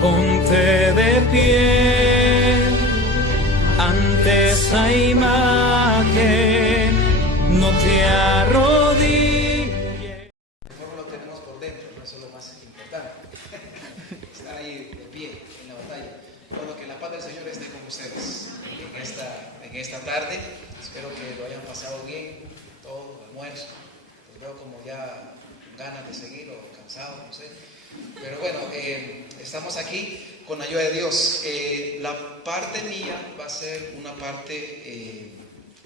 Ponte de pie ante esa imagen, no te arrodilles. Mejor lo tenemos por dentro, no eso es lo más importante. Estar ahí de pie en la batalla. Bueno, que la paz del Señor esté con ustedes en esta tarde. Espero que lo hayan pasado bien, todo el almuerzo. Pues veo como ya ganas de seguir o cansados, no sé. Pero bueno, estamos aquí con la ayuda de Dios. La parte mía va a ser una parte,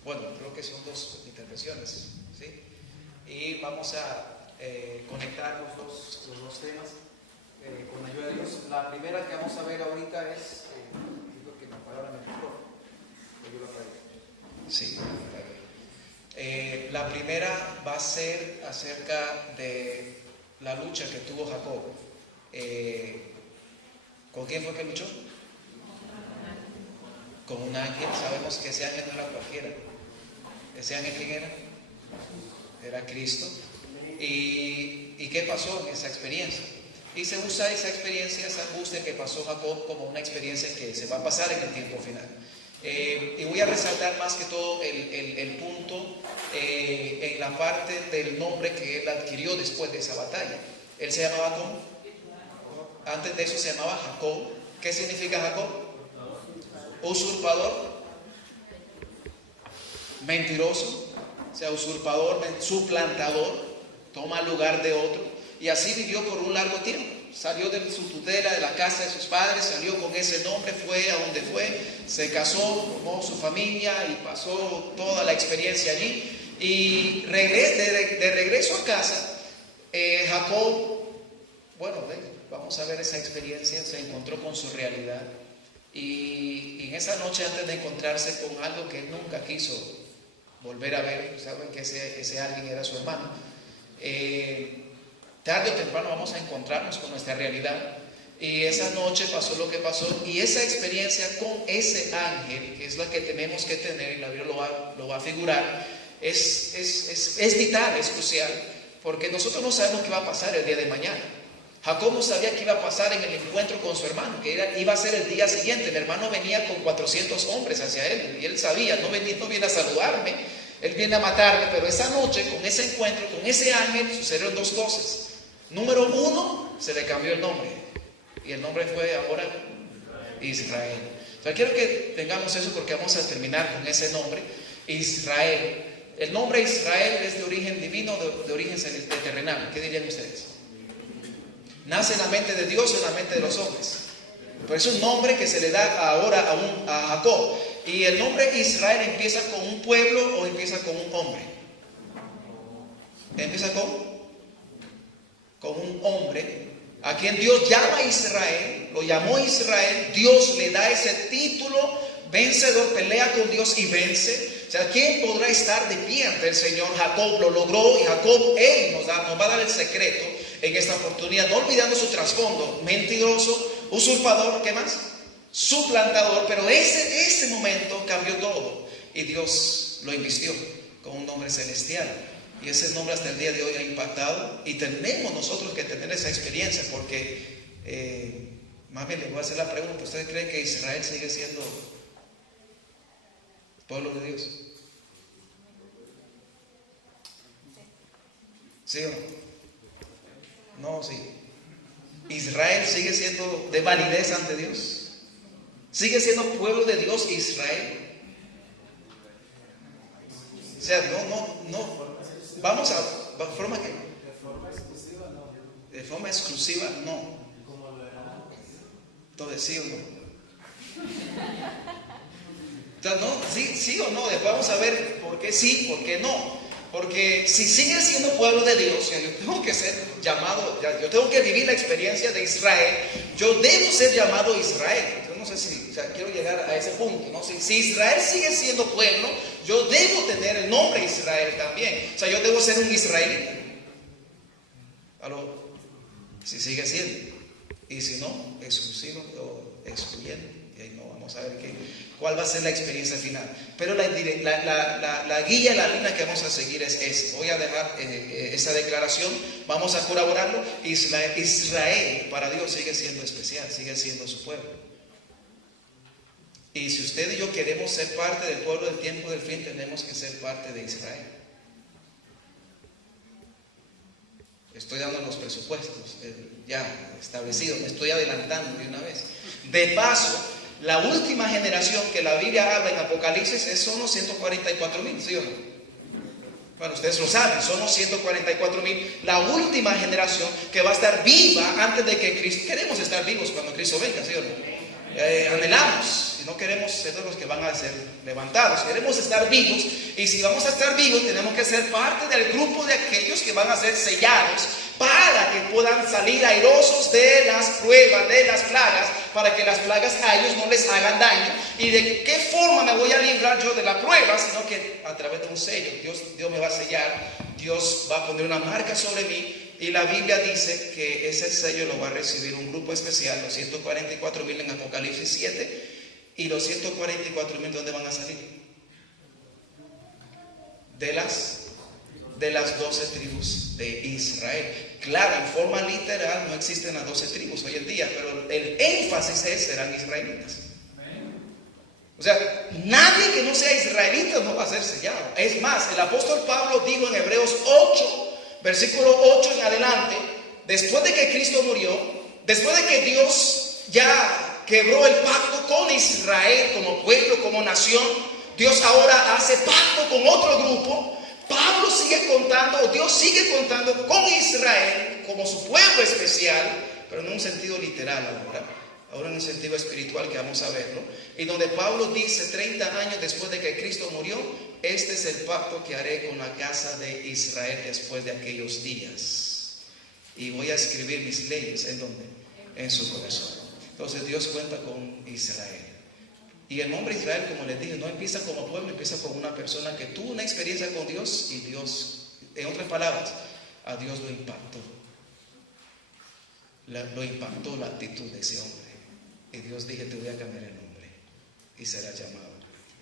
bueno, creo que son dos intervenciones, ¿sí? Y vamos a conectar los dos temas con la ayuda de Dios. La primera que vamos a ver ahorita es, digo que me apagaron el micrófono. Yo lo apagué. Sí, la primera va a ser acerca de la lucha que tuvo Jacob. ¿Con quién fue que luchó? Con un ángel. Sabemos que ese ángel no era cualquiera. ¿Ese ángel quién era? Era Cristo. ¿Y qué pasó en esa experiencia? Y se usa esa experiencia, esa angustia que pasó Jacob, como una experiencia que se va a pasar en el tiempo final. Y voy a resaltar más que todo el punto en la parte del nombre que él adquirió después de esa batalla. Él se llamaba ¿cómo? Antes de eso se llamaba Jacob. ¿Qué significa Jacob? Usurpador, mentiroso, o sea, usurpador, suplantador, toma el lugar de otro. Y así vivió por un largo tiempo. Salió de su tutela, de la casa de sus padres, salió con ese nombre, fue a donde fue, se casó, formó su familia y pasó toda la experiencia allí. Y de regreso a casa, Jacob, bueno, vamos a ver esa experiencia, se encontró con su realidad. Y en esa noche, antes de encontrarse con algo que él nunca quiso volver a ver, saben que ese alguien era su hermano. Tarde o temprano vamos a encontrarnos con nuestra realidad. Y esa noche pasó lo que pasó. Y esa experiencia con ese ángel, que es la que tenemos que tener, y la Biblia lo va a figurar, es vital, es crucial, porque nosotros no sabemos qué va a pasar el día de mañana. Jacob no sabía qué iba a pasar en el encuentro con su hermano, que iba a ser el día siguiente. El hermano venía con 400 hombres hacia él, y él sabía, no viene a saludarme, él viene a matarme. Pero esa noche, con ese encuentro, con ese ángel, sucedieron dos cosas. Número uno, se le cambió el nombre, y el nombre fue ahora Israel. O sea, quiero que tengamos eso porque vamos a terminar con ese nombre, Israel. El nombre Israel es de origen divino, de origen terrenal. ¿Qué dirían ustedes? Nace en la mente de Dios o en la mente de los hombres. Pero es un nombre que se le da ahora a Jacob. Y el nombre Israel empieza con un pueblo o empieza con un hombre. Empieza con un hombre a quien Dios llama Israel, lo llamó Israel. Dios le da ese título, vencedor, pelea con Dios y vence. O sea, ¿quién podrá estar de pie ante el Señor? Jacob lo logró, y Jacob, él nos va a dar el secreto en esta oportunidad, no olvidando su trasfondo: mentiroso, usurpador, ¿qué más? Suplantador. Pero ese momento cambió todo, y Dios lo invistió con un nombre celestial. Y ese nombre hasta el día de hoy ha impactado, y tenemos nosotros que tener esa experiencia, porque, más bien les voy a hacer la pregunta: ¿ustedes creen que Israel sigue siendo pueblo de Dios? ¿Sí o no? No, sí. Israel sigue siendo de validez ante Dios. Sigue siendo pueblo de Dios Israel. O sea, no. Vamos a forma que. ¿De forma exclusiva no? De forma exclusiva no. ¿Como lo era? Entonces, ¿sí o no? O sea, no, sí o no. Después vamos a ver por qué sí, por qué no. Porque si sigue siendo pueblo de Dios, yo tengo que ser llamado, yo tengo que vivir la experiencia de Israel. Yo debo ser llamado Israel. Yo no sé si, quiero llegar a ese punto, ¿no? Si Israel sigue siendo pueblo, yo debo tener el nombre Israel también. O sea, yo debo ser un israelita. ¿Aló? Si sigue siendo. Y si no, exclusivo o excluyente. y ahí no vamos a ver cuál va a ser la experiencia final. Pero la guía, la línea que vamos a seguir es esa. Voy a dejar esa declaración, vamos a corroborarlo. Israel para Dios sigue siendo especial, sigue siendo su pueblo. Y si usted y yo queremos ser parte del pueblo del tiempo del fin, tenemos que ser parte de Israel. Estoy dando los presupuestos ya establecidos, me estoy adelantando de una vez. De paso, la última generación que la Biblia habla en Apocalipsis son los 144,000, ¿sí o no? Bueno, ustedes lo saben, son los 144,000, la última generación que va a estar viva antes de que Cristo. Queremos estar vivos cuando Cristo venga, ¿sí o no? Anhelamos. No queremos ser de los que van a ser levantados, queremos estar vivos, y si vamos a estar vivos tenemos que ser parte del grupo de aquellos que van a ser sellados para que puedan salir airosos de las pruebas, de las plagas, para que las plagas a ellos no les hagan daño. ¿Y de qué forma me voy a librar yo de la prueba? Sino que a través de un sello. Dios me va a sellar, Dios va a poner una marca sobre mí. Y la Biblia dice que ese sello lo va a recibir un grupo especial, los 144,000 en Apocalipsis 7. ¿Y los 144,000 dónde van a salir? De las 12 tribus de Israel. Claro, en forma literal no existen las 12 tribus hoy en día, pero el énfasis serán israelitas. O sea, nadie que no sea israelita no va a ser sellado. Es más, el apóstol Pablo dijo en Hebreos 8, versículo 8 en adelante, después de que Cristo murió, después de que Dios ya quebró el pacto con Israel como pueblo, como nación, Dios ahora hace pacto con otro grupo. Pablo sigue contando, o Dios sigue contando con Israel como su pueblo especial, pero no en un sentido literal ahora en un sentido espiritual que vamos a verlo. Y donde Pablo dice 30 años después de que Cristo murió, este es el pacto que haré con la casa de Israel después de aquellos días. Y voy a escribir mis leyes, ¿en dónde? En su corazón. Entonces Dios cuenta con Israel. Y el nombre Israel, como les dije, no empieza como pueblo, empieza como una persona que tuvo una experiencia con Dios y Dios, en otras palabras, a Dios lo impactó. Lo impactó la actitud de ese hombre. Y Dios dije, te voy a cambiar el nombre. Y será llamado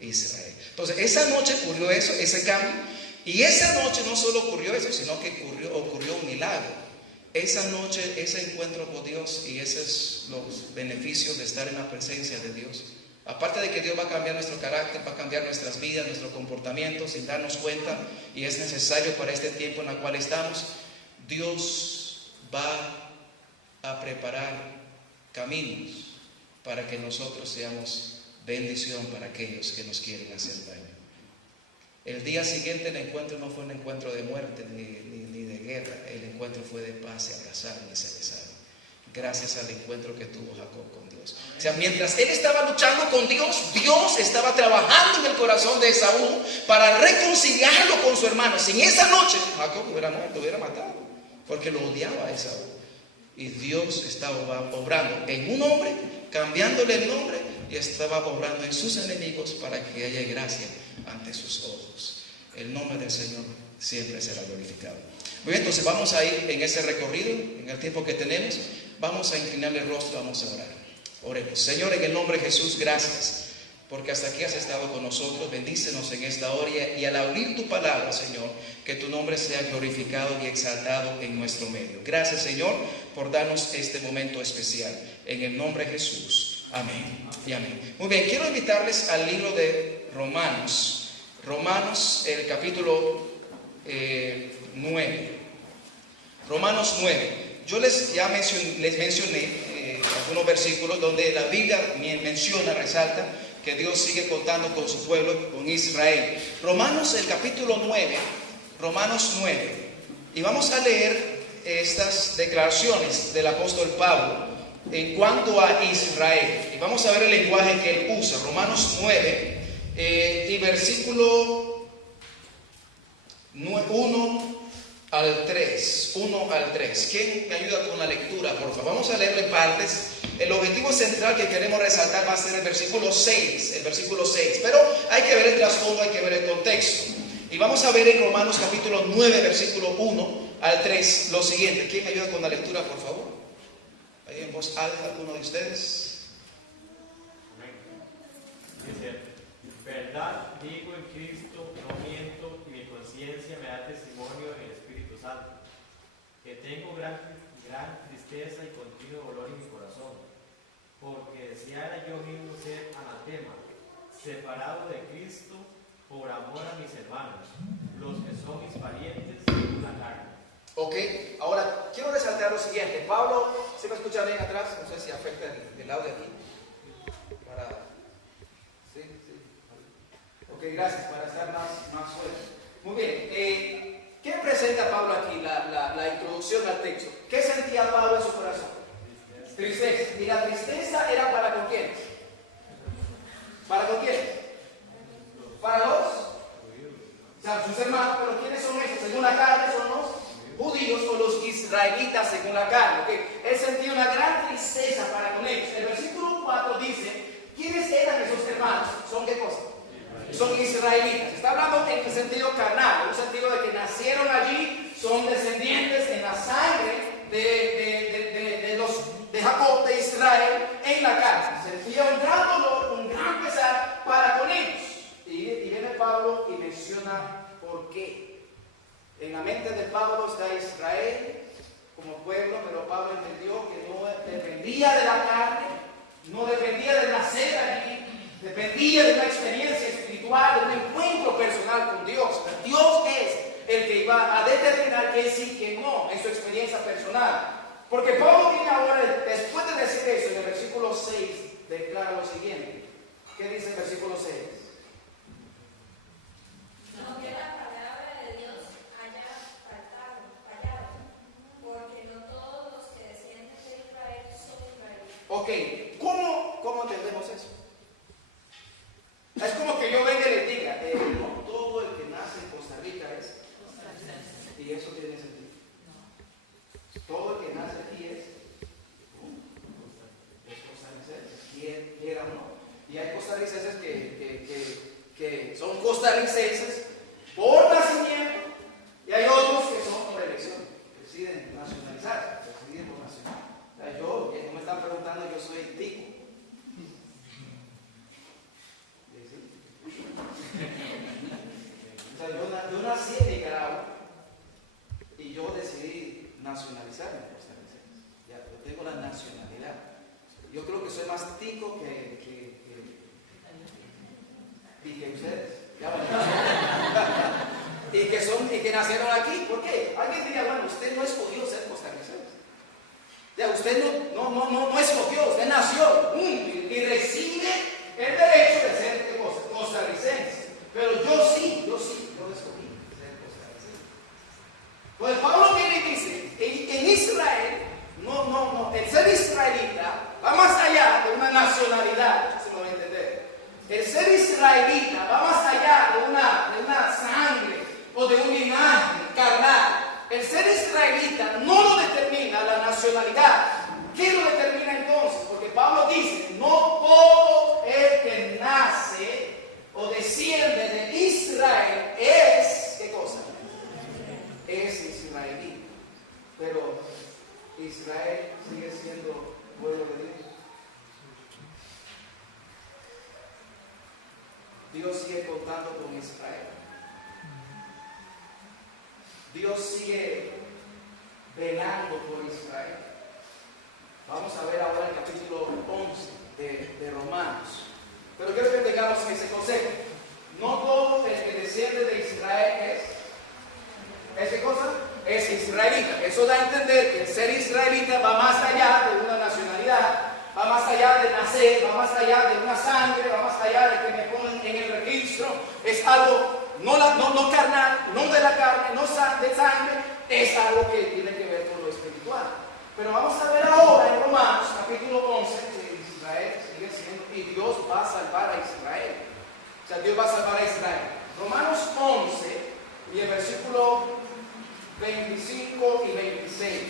Israel. Entonces, esa noche ocurrió eso, ese cambio. Y esa noche no solo ocurrió eso, sino que ocurrió un milagro. Esa noche, ese encuentro con Dios, y esos son los beneficios de estar en la presencia de Dios. Aparte de que Dios va a cambiar nuestro carácter, va a cambiar nuestras vidas, nuestro comportamiento sin darnos cuenta, y es necesario para este tiempo en el cual estamos, Dios va a preparar caminos para que nosotros seamos bendición para aquellos que nos quieren hacer daño. El día siguiente el encuentro no fue un encuentro de muerte ni de guerra, el encuentro fue de paz, se abrazaron y se besaron, gracias al encuentro que tuvo Jacob con Dios. O sea, mientras él estaba luchando con Dios, Dios estaba trabajando en el corazón de Esaú para reconciliarlo con su hermano. Sin esa noche, Jacob hubiera muerto, hubiera matado, porque lo odiaba a Esaú. Y Dios estaba obrando en un hombre, cambiándole el nombre, y estaba obrando en sus enemigos para que haya gracia ante sus ojos. El nombre del Señor siempre será glorificado. Muy bien, entonces vamos a ir en ese recorrido, en el tiempo que tenemos. Vamos a inclinar el rostro, vamos a orar. Oremos. Señor, en el nombre de Jesús, gracias, porque hasta aquí has estado con nosotros. Bendícenos en esta hora, y al abrir tu palabra, Señor, que tu nombre sea glorificado y exaltado en nuestro medio. Gracias, Señor, por darnos este momento especial. En el nombre de Jesús. Amén y amén. Muy bien, quiero invitarles al libro de Romanos. Romanos, el capítulo 9. Romanos 9. Yo les mencioné algunos versículos donde la Biblia menciona, resalta que Dios sigue contando con su pueblo, con Israel. Romanos, el capítulo 9. Romanos 9. Y vamos a leer estas declaraciones del apóstol Pablo en cuanto a Israel. Y vamos a ver el lenguaje que él usa. Romanos 9 y versículo 1 al 3. ¿Quién me ayuda con la lectura, por favor? Vamos a leerlo en partes. El objetivo central que queremos resaltar va a ser el versículo 6. Pero hay que ver el trasfondo, hay que ver el contexto. Y vamos a ver en Romanos capítulo 9, versículo 1 al 3 lo siguiente. ¿Quién me ayuda con la lectura, por favor? Ahí en voz alta, alguno de ustedes. Dice, verdad digo en Cristo, no miento, y mi conciencia me da testimonio en el Espíritu Santo, que tengo gran tristeza y continuo dolor en mi corazón, porque deseara yo mismo ser anatema, separado de Cristo por amor a mis hermanos, los que son mis parientes según la carne. Ok, ahora quiero resaltar lo siguiente. Pablo, ¿se me escucha bien atrás? No sé si afecta el audio aquí. Sí. Ok, gracias, para estar más fuerte. Muy bien, ¿qué presenta Pablo aquí? La introducción al texto. ¿Qué sentía Pablo en su corazón? Tristeza. ¿Y la tristeza era para con quién? ¿Para con quién? Para los, o sea, sus hermanos, pero ¿quiénes son esos? Según la carne son los judíos o los israelitas según la carne. ¿Okay? Él sentía una gran tristeza para con ellos. El versículo 4 dice, ¿quiénes eran esos hermanos? ¿Son qué cosa? Son israelitas. Está hablando en el sentido carnal, en un sentido de que nacieron allí, son descendientes en la sangre de Jacob, de Israel, en la carne. Sentía un gran dolor, un gran pesar para con ellos. Y viene Pablo y menciona por qué. En la mente de Pablo está Israel como pueblo, pero Pablo entendió que no dependía de la carne, no dependía de nacer allí, dependía de una experiencia espiritual, de un encuentro personal con Dios. Dios es el que iba a determinar quién sí y quién no en su experiencia personal. Porque Pablo viene ahora, después de decir eso, en el versículo 6, declara lo siguiente. ¿Qué dice el versículo 6? Aunque la palabra de Dios haya fallado, porque no todos los que descienden de Israel son israelitas. Ok, ¿cómo entendemos eso? Es como que yo venga y le diga, no todo el que nace en Costa Rica es. Y eso tiene sentido. Todo el que nace aquí es costarricense, quiera o no. Y hay costarricenses que son costarricenses por nacimiento, y hay otros que son por elección, que deciden nacionalizarse, deciden por nacional. O sea, yo, como me están preguntando, yo soy tico. O sea, yo nací en Nicaragua y yo decidí nacionalizarme costarricense. Ya, yo tengo la nacionalidad. Yo creo que soy más tico que ustedes. Ya, bueno. y que nacieron aquí. ¿Por qué? Alguien diría, bueno, usted no escogió ser costarricense. Ya, usted no escogió, usted nació y recibe el derecho de ser costarricense. Pero yo escogí ser costarricense. Pues Pablo viene y dice, en Israel, el ser israelita va más allá de una nacionalidad, si me voy a entender. El ser israelita va más allá de una sangre o de un linaje carnal. El ser israelita no lo determina la nacionalidad. ¿Qué lo determina entonces? Porque Pablo dice, no todo el que nace o desciende de Israel es, ¿qué cosa? Es israelí. Pero Israel sigue siendo pueblo de Dios. Dios sigue contando con Israel. Dios sigue velando por Israel. Vamos a ver ahora el capítulo 11 de Romanos. Pero quiero que tengamos ese concepto. No todo el que desciende de Israel es ¿qué cosa? Es israelita. Eso da a entender que el ser israelita va más allá de una nacionalidad, va más allá de nacer, va más allá de una sangre, va más allá de que me pongan en el registro. Es algo no carnal, no de la carne, no de sangre, es algo que tiene que ver con lo espiritual. Pero vamos a ver ahora en Romanos, capítulo 11, que Israel sigue siendo, y Dios va a salvar a Israel. O sea, Dios va a salvar a Israel. Romanos 11, y el versículo 25 y 26.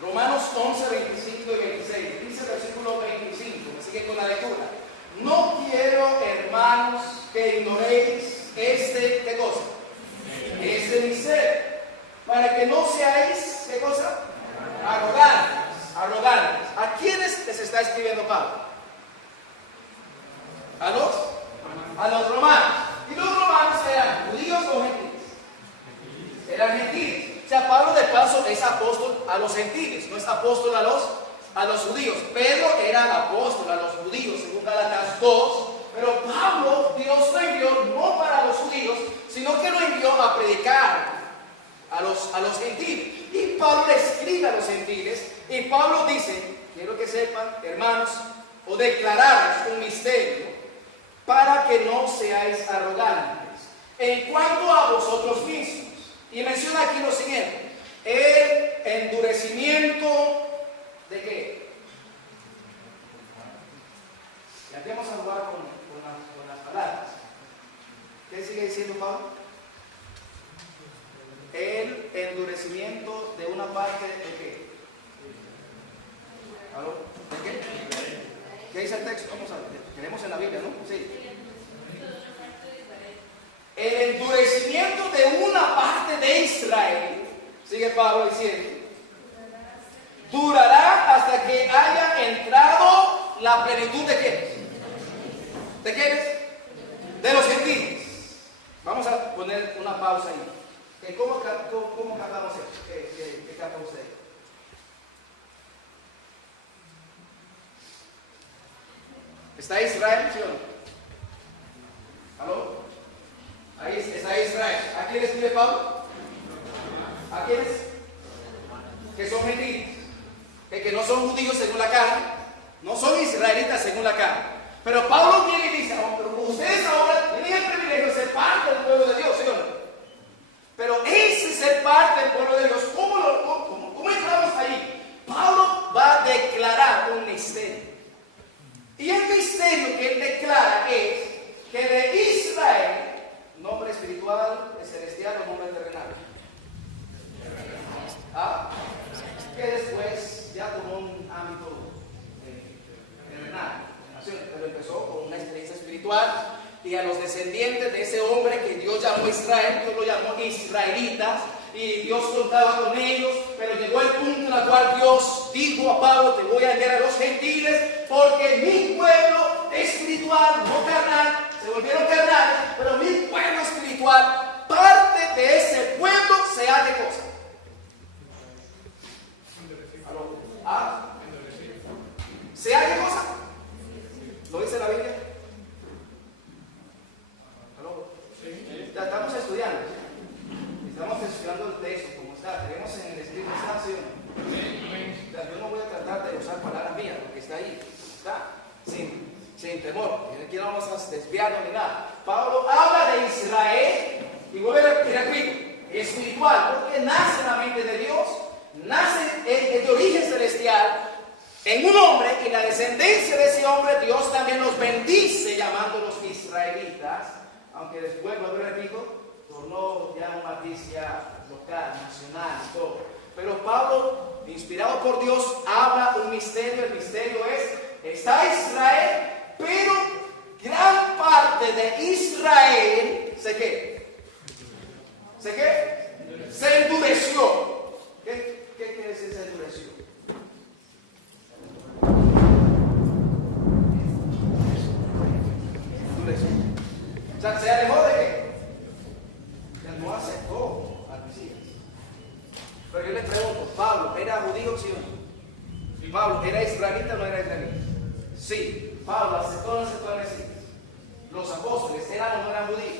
Romanos 11, 25 y 26. Dice el versículo 25, sigue con la lectura. No quiero, hermanos, que ignoréis ¿qué cosa? Este mi ser, para que no seáis, ¿qué cosa? Arrogantes. ¿A quiénes les está escribiendo Pablo? apóstol a los judíos. Pedro era el apóstol a los judíos, según Gálatas 2. Pero Pablo, Dios lo envió no para los judíos, sino que lo envió a predicar a los gentiles. Y Pablo le escribe a los gentiles. Y Pablo dice, quiero que sepan, hermanos, o declararles un misterio, para que no seáis arrogantes en cuanto a vosotros mismos. Y menciona aquí lo siguiente: el endurecimiento de qué. Y aquí vamos a jugar con las palabras. ¿Qué sigue diciendo Pablo? El endurecimiento de una parte de qué. ¿Aló? ¿De qué? ¿Qué dice el texto? Vamos a ver. Tenemos en la Biblia, ¿no? Sí. El endurecimiento de una parte de Israel, sigue Pablo diciendo, durará hasta que haya entrado la plenitud de qué. ¿De quiénes? De los gentiles. Vamos a poner una pausa ahí. ¿Cómo cantamos esto? ¿Qué canta usted? ¿Está Israel, sí o no? ¿Aló? Ahí está Israel. ¿A quién escribe Pablo? ¿A quiénes? Que son gentiles. Que no son judíos según la carne. No son israelitas según la carne. Pero Pablo viene y dice, pero ustedes ahora tienen el privilegio de ser parte del pueblo de Dios, ¿sí o no? Pero ese ser parte del pueblo de Dios, ¿cómo entramos ahí? Pablo va a declarar un misterio. Y el misterio que él declara es que de Israel, nombre espiritual, celestial o nombre terrenal, que después ya tomó un ámbito terrenal, pero empezó con una experiencia espiritual. Y a los descendientes de ese hombre que Dios llamó Israel, Dios lo llamó israelitas, y Dios contaba con ellos, pero llegó el punto en el cual Dios dijo a Pablo: te voy a enviar a los gentiles, porque mi pueblo espiritual, no carnal, se volvieron carnales, pero mi pueblo espiritual, parte de ese pueblo se hace cosa. ¿Se hace cosa? ¿Lo dice la Biblia? Ya estamos estudiando. Estamos estudiando el texto como está. Tenemos en el Espíritu Santo. Yo no voy a tratar de usar palabras mías, porque está ahí. Está. Sin temor. Aquí no vamos a desviarnos ni nada. Pablo habla de Israel y vuelve a repetir, espiritual, porque nace en la mente de Dios, nace de origen celestial en un hombre, y la descendencia de ese hombre Dios también los bendice llamándolos israelitas. Aunque después, vuelvo y repito, tornó ya una noticia local, nacional, todo. Pero Pablo, inspirado por Dios, habla un misterio. El misterio es, está Israel, pero gran parte de Israel, se endureció. ¿Qué quiere decir se endureció? O sea, ¿se alejó de qué? No aceptó al Mesías. Pero yo les pregunto, ¿Pablo era judío, sí o no? ¿Pablo era israelita o no era israelita? Sí. ¿Pablo aceptó o no aceptó al Mesías? ¿Los apóstoles eran o no eran judíos?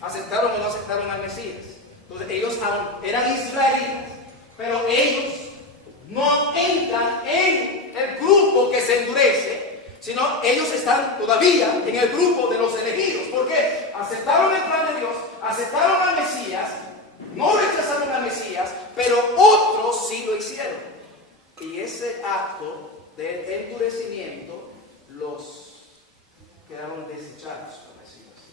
¿Aceptaron o no aceptaron al Mesías? Entonces ellos eran israelitas, pero ellos no entran en el grupo que se endurece, sino ellos están todavía en el grupo de los elegidos. ¿Por qué? Aceptaron el plan de Dios, aceptaron al Mesías, no rechazaron al Mesías, pero otros sí lo hicieron. Y ese acto de endurecimiento los quedaron desechados, por decirlo así.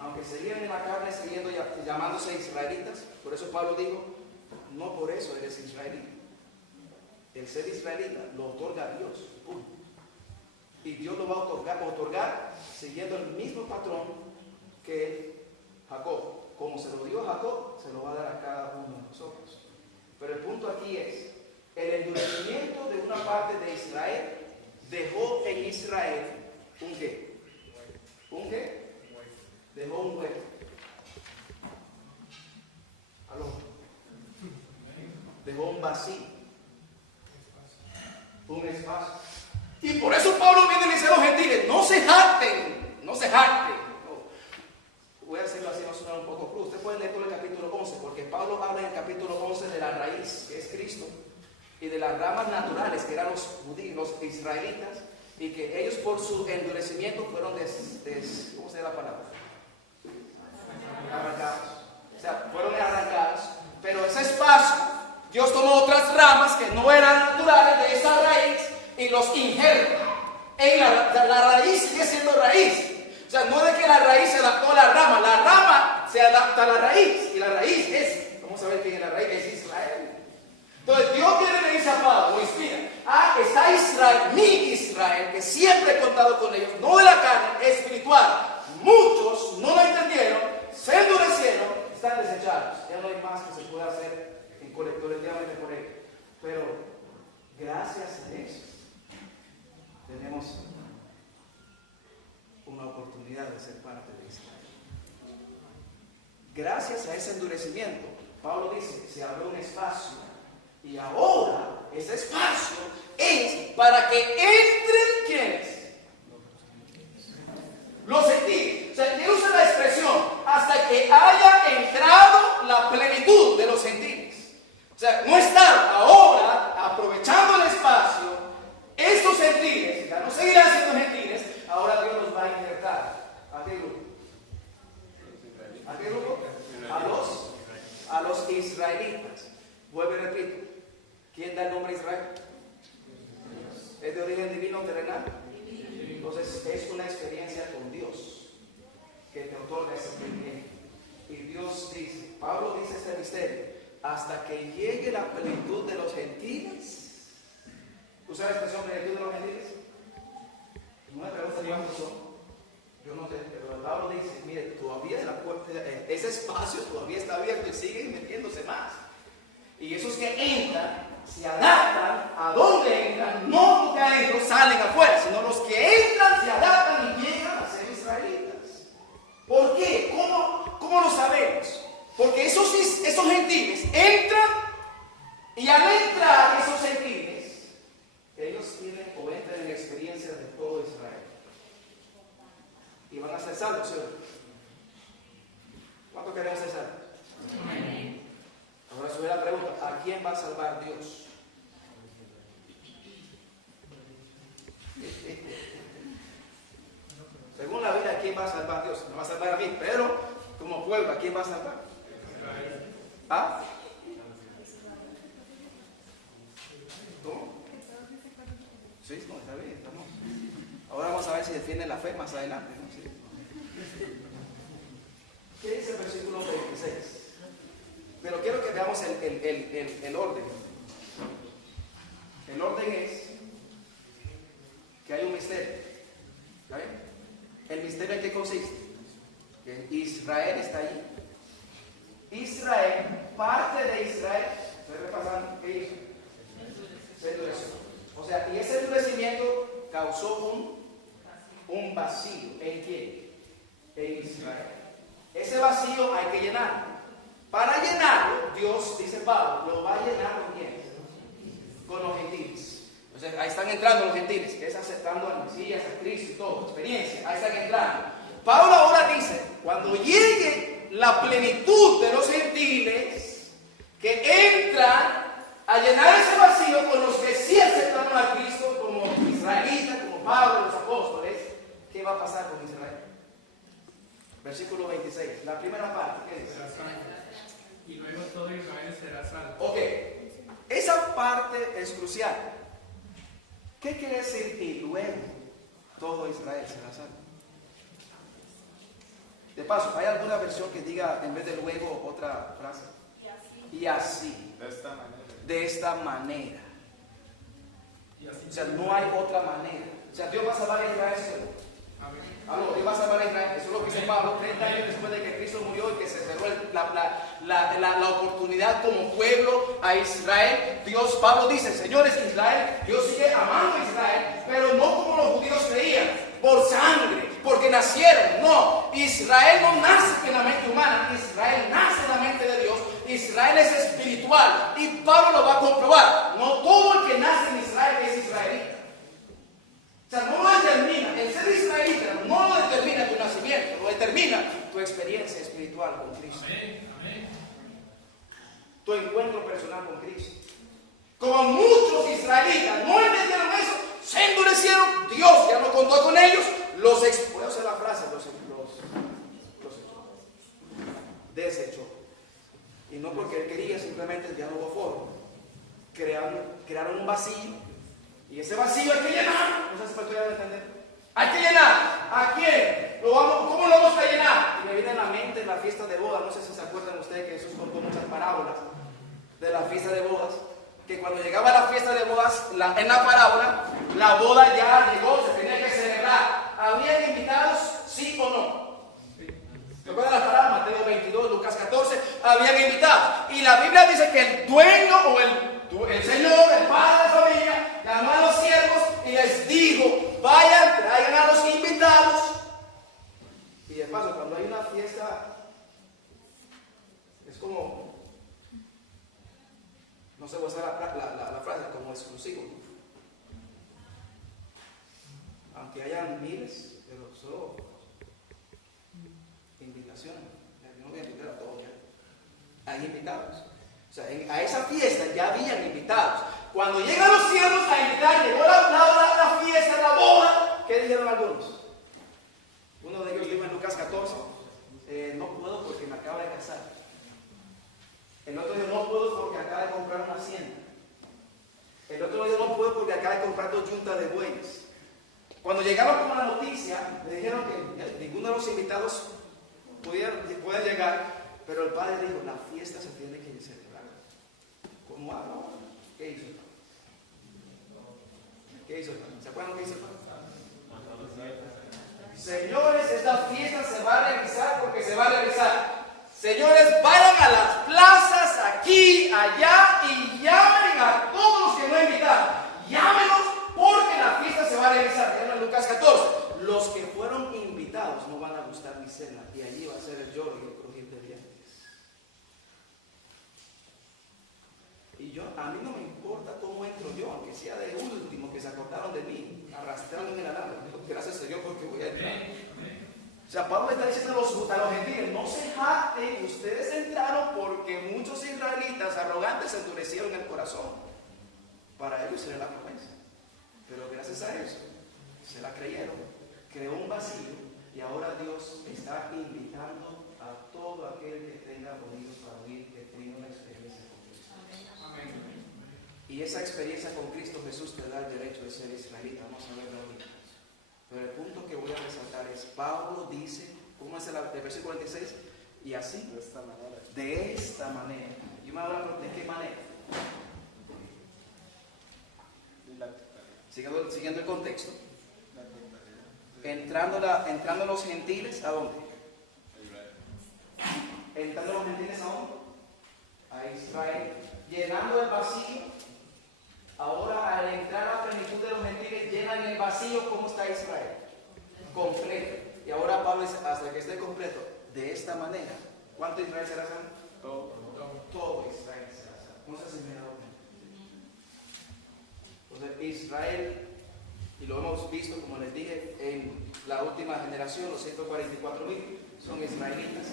Aunque seguían en la carne, siguiendo llamándose israelitas, por eso Pablo dijo, no por eso eres israelita. El ser israelita lo otorga Dios. Y Dios lo va a otorgar siguiendo el mismo patrón que Jacob. Como se lo dio a Jacob, se lo va a dar a cada uno de nosotros. Pero el punto aquí es, el endurecimiento de una parte de Israel dejó en Israel un qué. ¿Un qué? Dejó un hueco. ¿Aló? Dejó un vacío. un espacio. Y por eso Pablo viene y le dice a los gentiles, no se jacten, no se jacten. No. Voy a hacerlo así, va a sonar un poco cruz. Usted puede leer todo el capítulo 11, porque Pablo habla en el capítulo 11 de la raíz, que es Cristo, y de las ramas naturales, que eran los judíos, los israelitas, y que ellos por su endurecimiento fueron ¿cómo se llama la palabra? Arrancados. O sea, fueron arrancados. Pero ese espacio, Dios tomó otras ramas que no eran naturales de esa raíz y los injerta. En la raíz sigue siendo raíz. O sea, no es de que la raíz se adaptó a la rama se adapta a la raíz. Y la raíz es, vamos a ver quién es la raíz, es Israel. Entonces Dios viene y le dice a Pablo, inspira, está Israel, mi Israel, que siempre he contado con ellos, no de la carne, espiritual. Muchos no lo entendieron, se endurecieron, están desechados. Ya no hay más que se pueda hacer colectivamente por ellos. Pero gracias a eso tenemos una oportunidad de ser parte de Israel. Gracias a ese endurecimiento, Pablo dice, se abrió un espacio. Y ahora ese espacio es para que entren ¿quiénes? Los gentiles. O sea, él usa la expresión hasta que haya entrado la plenitud de los gentiles. O sea, no estar ahora aprovechando el espacio. Estos gentiles, ya no seguirán siendo gentiles, ahora Dios los va a injertar. ¿A qué grupo? ¿A qué grupo? A los israelitas. Vuelvo y repito. ¿Quién da el nombre a Israel? ¿Es de origen divino o terrenal? Entonces es una experiencia con Dios que te otorga ese privilegio. Y Dios dice, Pablo dice este misterio, hasta que llegue la plenitud de los gentiles. ¿Tú sabes la expresión plenitud de los gentiles? No me preguntes cuántos son. Yo no sé, pero Pablo dice, mire, todavía la puerta, ese espacio todavía está abierto y siguen metiéndose más. Y esos que entran, se adaptan a dónde entran, no los que adentro salen afuera, sino los que entran, se adaptan y llegan a ser israelitas. ¿Por qué? ¿Cómo lo sabemos? Porque esos gentiles entran y al entrar esos gentiles, ellos tienen o entran en experiencias de todo Israel. Y van a ser salvos, ¿sí? ¿Cuánto queremos ser salvos? Amén. Ahora sube la pregunta, ¿a quién va a salvar Dios? Según la Biblia, ¿a quién va a salvar Dios? No va a salvar a mí, pero como pueblo, ¿a quién va a salvar? ¿Ah? ¿Cómo? Sí, no, está bien, estamos. Ahora vamos a ver si defienden la fe más adelante, ¿no? Sí. ¿Qué dice el versículo 26? Pero quiero que veamos el orden. El orden es que hay un misterio. ¿Está bien? ¿El misterio en qué consiste? Que Israel está allí. Israel, parte de Israel, estoy repasando, ¿qué hizo? Se endureció. O sea, y ese endurecimiento causó un vacío. ¿En quién? En Israel. Ese vacío hay que llenarlo. Para llenarlo, Dios, dice Pablo, lo va a llenar con quién? Con los gentiles. O sea, ahí están entrando los gentiles, que es aceptando al Mesías, a Cristo y todo, experiencia, ahí están entrando. Pablo ahora dice, cuando llegue la plenitud de los gentiles, que entran a llenar ese vacío con los que sí aceptaron a Cristo como israelitas, como Pablo, los apóstoles, ¿qué va a pasar con Israel? Versículo 26, la primera parte, ¿qué dice? Y luego todo Israel será salvo. Ok, esa parte es crucial. ¿Qué quiere decir y luego todo Israel será salvo? De paso, ¿hay alguna versión que diga en vez de luego otra frase? Y así. De esta manera. O sea, no hay otra manera. O sea, Dios va a salvar a Israel solo. Dios va a salvar a Israel. Eso es lo que dice Pablo 30 años después de que Cristo murió y que se cerró la oportunidad como pueblo a Israel. Pablo dice, señores, Israel, Dios sigue amando a Israel, pero no como los judíos creían, por sangre, porque nacieron. No, Israel no nace en la mente humana, Israel nace en la mente de Dios. Israel es espiritual y Pablo lo va a comprobar. No todo el que nace en Israel es israelita. con Cristo. Amén. Tu encuentro personal con Cristo. Como muchos israelitas no entendieron eso, se endurecieron, Dios ya no contó con ellos, voy a usar la frase, los desechó. Y no porque él quería, simplemente ya no hubo forma. Crearon un vacío, y ese vacío hay que llenar. No sé si me estoy dando a entender. Hay que llenar. ¿A quién? ¿Cómo lo vamos a llenar? Y me viene a la mente la fiesta de bodas. No sé si se acuerdan ustedes que Jesús contó muchas parábolas de la fiesta de bodas. Que cuando llegaba la fiesta de bodas, en la parábola, la boda ya llegó, se tenía que celebrar. ¿Habían invitados? ¿Sí o no? ¿Recuerdan las parábolas? Mateo 22, Lucas 14. Habían invitados. Y la Biblia dice que el dueño o el señor, el padre de familia, llamó a los siervos y les dijo: vayan, traigan a los invitados. Y de paso, cuando hay una fiesta, es como, no sé, voy a usar la frase, como exclusivo. Aunque hayan miles, pero solo invitaciones. Yo no voy a invitar a todos ya. Hay invitados. O sea, a esa fiesta ya habían invitados. Cuando llegan los siervos a invitar, llegó la fiesta, la boda, ¿qué dijeron algunos? Uno de ellos dijo en Lucas 14, no puedo porque me acaba de casar. El otro dijo, no puedo porque acaba de comprar una hacienda. El otro dijo, no puedo porque acaba de comprar 2 yuntas de bueyes. Cuando llegaron con la noticia, le dijeron que ninguno de los invitados puede llegar, pero el padre dijo, la fiesta se tiene que celebrar. ¿Cómo hago? ¿Qué hizo el padre? ¿Qué hizo el padre? ¿Se acuerdan lo que hizo el padre? Señores, esta fiesta se va a realizar porque se va a realizar. Señores, vayan a las plazas, aquí, allá, y llamen a todos los que no invitaron. Llámenos porque la fiesta se va a realizar. En Lucas 14. Los que fueron invitados no van a gustar mi cena, y allí va a ser el lloro y el crujir de dientes. Y a mí no me importa cómo entro yo, aunque sea de último que se acordaron de mí, arrastrándome en la nave. Gracias a Dios porque voy a entrar. O sea, Pablo está diciendo a los gentiles, no se jacten, ustedes entraron porque muchos israelitas arrogantes se endurecieron el corazón. Para ellos era la promesa. Pero gracias a eso, se la creyeron, creó un vacío, y ahora Dios está invitando a todo aquel que tenga oídos para oír, que tenga una experiencia con Cristo. Amén. Y esa experiencia con Cristo Jesús te da el derecho de ser israelita. Vamos a verlo ahorita. Pero el punto que voy a resaltar es, Pablo dice, ¿cómo es el versículo 46? Y así, de esta manera. Yo me hablo de qué manera. Siguiendo el contexto. Entrando los gentiles, ¿a dónde? Entrando los gentiles, ¿a dónde? A Israel. Llenando el vacío. Ahora, al entrar a la plenitud de los gentiles, llenan el vacío. ¿Cómo está Israel? Completo. Y ahora Pablo dice, hasta que esté completo, de esta manera. ¿Cuánto Israel será salvo? Todo Israel será salvo. No sé si me he dado cuenta. Entonces, Israel, y lo hemos visto, como les dije, en la última generación, los 144,000 son israelitas.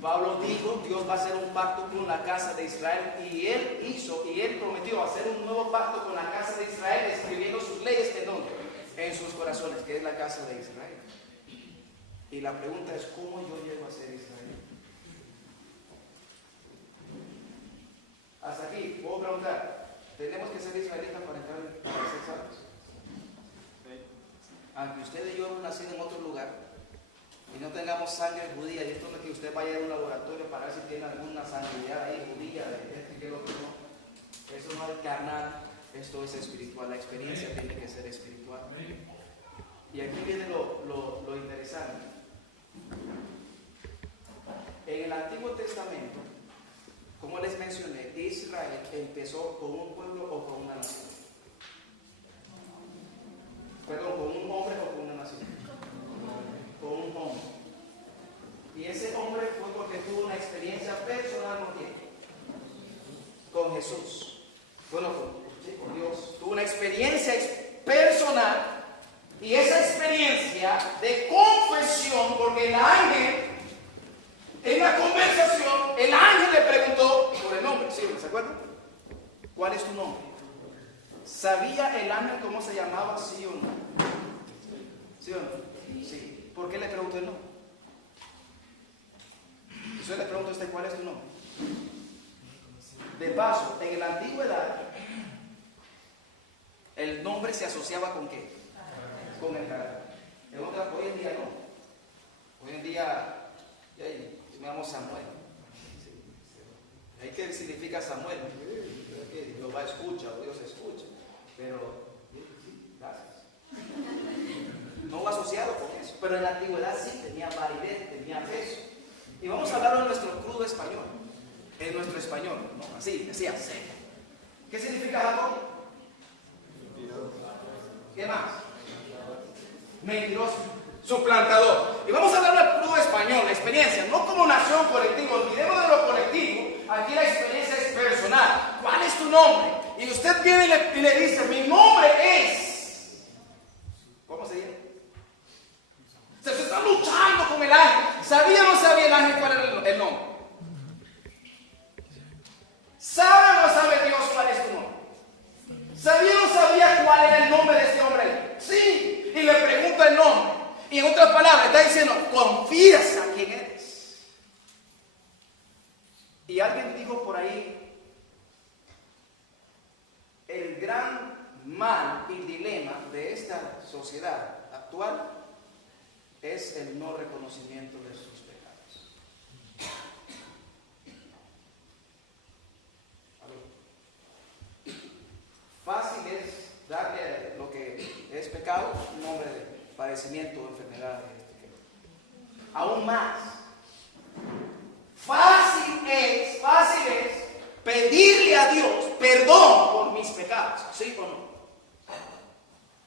Pablo dijo, Dios va a hacer un pacto con la casa de Israel, y él prometió hacer un nuevo pacto con la casa de Israel, escribiendo sus leyes, ¿en dónde? En sus corazones, que es la casa de Israel. Y la pregunta es, ¿cómo yo llego a ser Israel? Hasta aquí, puedo preguntar, ¿tenemos que ser israelitas para ser salvos? Aunque usted y yo hemos nacido en otro lugar, y no tengamos sangre judía, y esto no es que usted vaya a un laboratorio para ver si tiene alguna sangre ahí judía, de este y que lo otro, no. Eso no es carnal, esto es espiritual. La experiencia tiene que ser espiritual. Y aquí viene lo interesante. En el Antiguo Testamento, como les mencioné, Israel empezó con un pueblo o con una nación. Perdón, con un hombre o con una nación. Con un hombre. Y ese hombre fue porque tuvo una experiencia personal con quién? Con Jesús. Bueno, con Dios. Tuvo una experiencia personal, y esa experiencia de confesión, porque el ángel en la conversión ¿Cuál es tu nombre? ¿Sabía el ángel cómo se llamaba? ¿Sí o no? ¿Sí o no? Sí. ¿Por qué le preguntó el nombre? Yo le pregunto a usted, ¿cuál es tu nombre? De paso, en la antigüedad, el nombre se asociaba con ¿qué? Con el carácter. Hoy en día no. Hoy en día, me llamo Samuel. ¿Qué significa Samuel? Que Jehová escucha o Dios escucha. Pero, gracias. No va asociado con eso. Pero en la antigüedad sí tenía validez, tenía peso. Y vamos a hablar de nuestro crudo español. En nuestro español, ¿no? Así, decía seco. ¿Qué significa Jacob? ¿Qué más? Mentiroso. Suplantador. Y vamos a hablar del crudo español, la experiencia, no como nación colectiva. Olvidemos de lo colectivo. Aquí la experiencia es personal. ¿Cuál es tu nombre? Y usted viene y le dice, mi nombre es. ¿Cómo se llama? Se está luchando con el ángel. ¿Sabía o no sabía el ángel cuál era el nombre? ¿Sabe o no sabe Dios cuál es tu nombre? ¿Sabía o no sabía cuál era el nombre de este hombre? Sí. Y le pregunta el nombre. Y en otras palabras, está diciendo, confiesa quién eres. Y alguien dijo por ahí, el gran mal y dilema de esta sociedad actual es el no reconocimiento de sus pecados. Fácil es darle lo que es pecado un nombre de padecimiento o enfermedad. Aún más, fácil es pedirle a Dios perdón por mis pecados, ¿sí o no?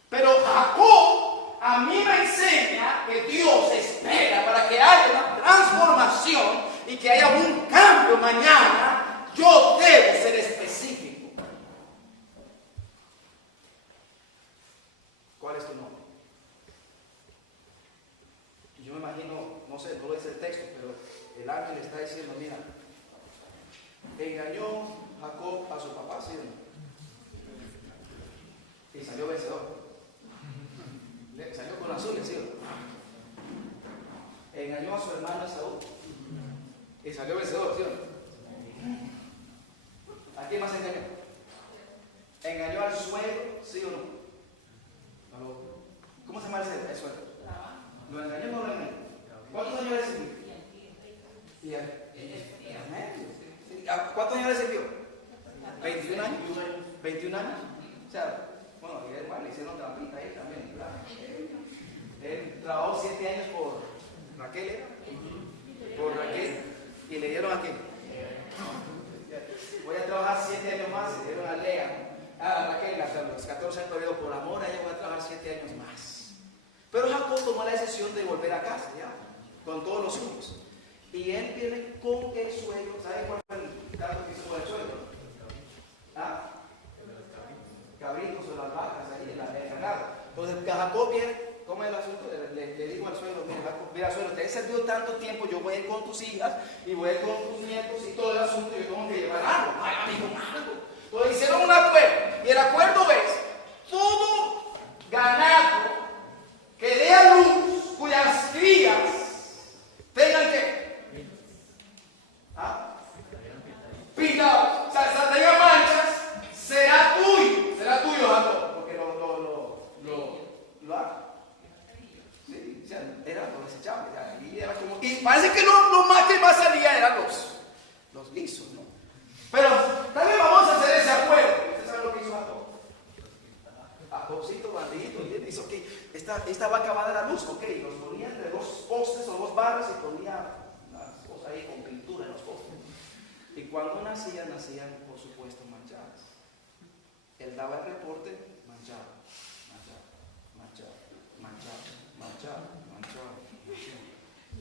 Pero Jacob a mí me enseña que Dios espera para que haya una transformación y que haya un cambio mañana. Yo debo ser específico. ¿Cuál es tu nombre? Yo me imagino, no sé, no es el texto, pero el ángel está diciendo, mira, engañó Jacob a su papá, ¿sí o no? Y salió vencedor. Salió con azul, ¿sí o no? Engañó a su hermano Esaú y salió vencedor, ¿sí o no? ¿A quién más engañó? ¿Engañó al suegro, sí o no? ¿Cómo se llama el suegro? ¿Lo engañó o no lo engañó? ¿Cuántos años le sirvió? ¿Cuántos años le sirvió? 21 años. 21 años. O sea, bueno, le hicieron trampita ahí también, ¿verdad? Él trabajó 7 años por Raquel, y le dieron a quién. Voy a trabajar 7 años más, y le dieron a Lea. A Raquel, hasta los 14 años perdido por amor, a ella voy a trabajar 7 años más. Pero Jacob tomó la decisión de volver a casa, ya, con todos los hijos. Y él viene con el suegro. ¿Sabe cuál fue el trato que hizo con el suegro? ¿Ah? Cabritos o las vacas ahí en la ganado. Entonces Jacob viene, ¿cómo es el asunto? Le digo al suegro, mira suegro, te he servido tanto tiempo, yo voy a ir con tus hijas y voy a ir con tus nietos y todo el asunto, yo tengo que llevar algo. Ay, amigo, algo. Entonces hicieron un acuerdo. Y el acuerdo es, todo ganado que dé a luz, cuyas crías tengan que pintados, o sea, tengan manchas, será tuyo, Jacob, porque lo hago. Sí, o sea, era lo desechable, y era como, y parece que lo más que más salía eran los lisos, ¿no? Pero también vamos a hacer ese acuerdo. ¿Usted sabe lo que hizo Jacob? Jacobcito, bandito, hizo que esta vaca va a dar a luz, ok, los ponía entre 2 postes o 2 barras y ponía unas cosas ahí con pintura en los postes. Y cuando nacían por supuesto manchadas. Él daba el reporte, manchado.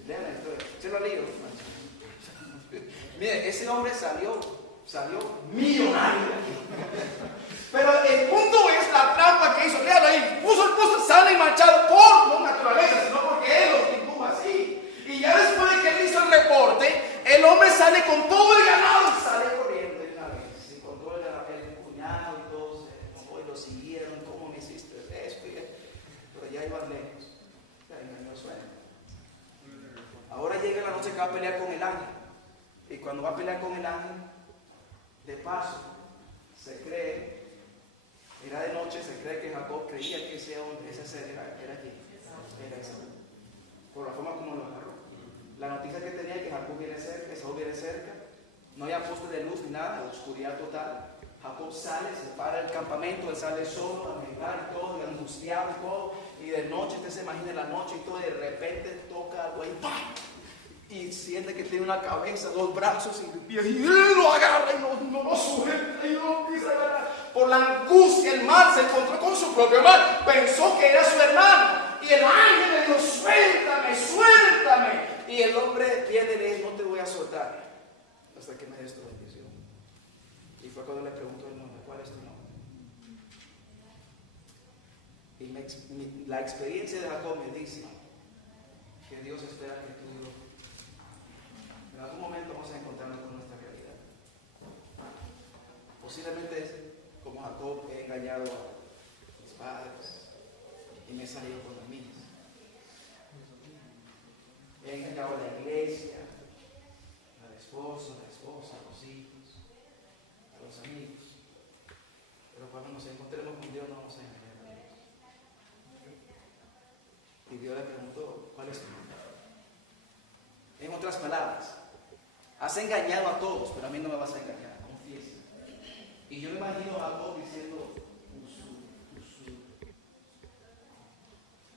Lean la historia, se lo ha leído. Mire, ese hombre salió millonario. Pero el punto es la trampa que hizo. Léalo ahí. Puso el poste sano y manchado por no naturaleza, sino porque él lo pintó así. Y ya después de que él hizo el reporte, el hombre sale con todo el ganado y sale corriendo de una vez. Y con todo el ganado, va a pelear con el ángel. Y cuando va a pelear con el ángel, de paso, se cree, era de noche, se cree que Jacob creía que ese hombre, ese ser era quién, era Esaú, por la forma como lo agarró. La noticia que tenía que Jacob viene cerca, Esaú viene cerca, no había poste de luz ni nada, oscuridad total. Jacob sale, se para el campamento, él sale solo a meditar y todo, y angustiado y todo, y de noche, usted se imagina la noche y todo, y de repente toca algo ahí, ¡pam! Y siente que tiene una cabeza, dos brazos y pies, y él lo agarra y no lo suelta, y no empieza a agarrar. Por la angustia, el mal se encontró con su propio mal, pensó que era su hermano, y el ángel le dijo, suéltame, suéltame. Y el hombre viene y le dice, no te voy a soltar hasta que me des tu bendición. Y fue cuando le preguntó el nombre, ¿cuál es tu nombre? Y la experiencia de Jacob me dice que Dios espera que tú y yo en algún momento vamos a encontrarnos con nuestra realidad. Posiblemente como Jacob he engañado a mis padres y me he salido con las mías. He engañado a la iglesia, al esposo, a la esposa, a los hijos, a los amigos. Pero cuando nos encontremos con Dios no vamos a engañar a Dios. Y Dios le preguntó, ¿cuál es tu nombre? En otras palabras, has engañado a todos, pero a mí no me vas a engañar, confiesa. Y yo me imagino a Jacob diciendo,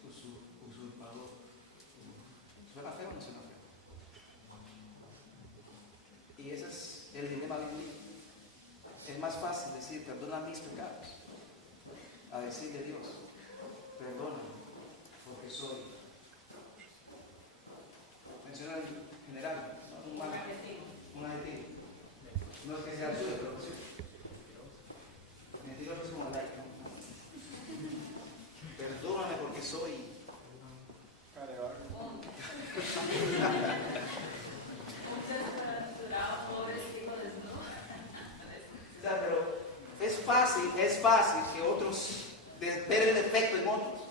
usurpador. ¿Suena feo o no suena feo? Y ese es el dilema bíblico. Es más fácil decir, perdona mis pecados, a decirle a Dios, perdóname, porque soy. Menciona en general, ¿no? Un adjetivo. No es que sea suyo, pero sí. Mentiroso es como like, ¿no? Perdóname porque soy. Pero es fácil que otros ver el defecto en otros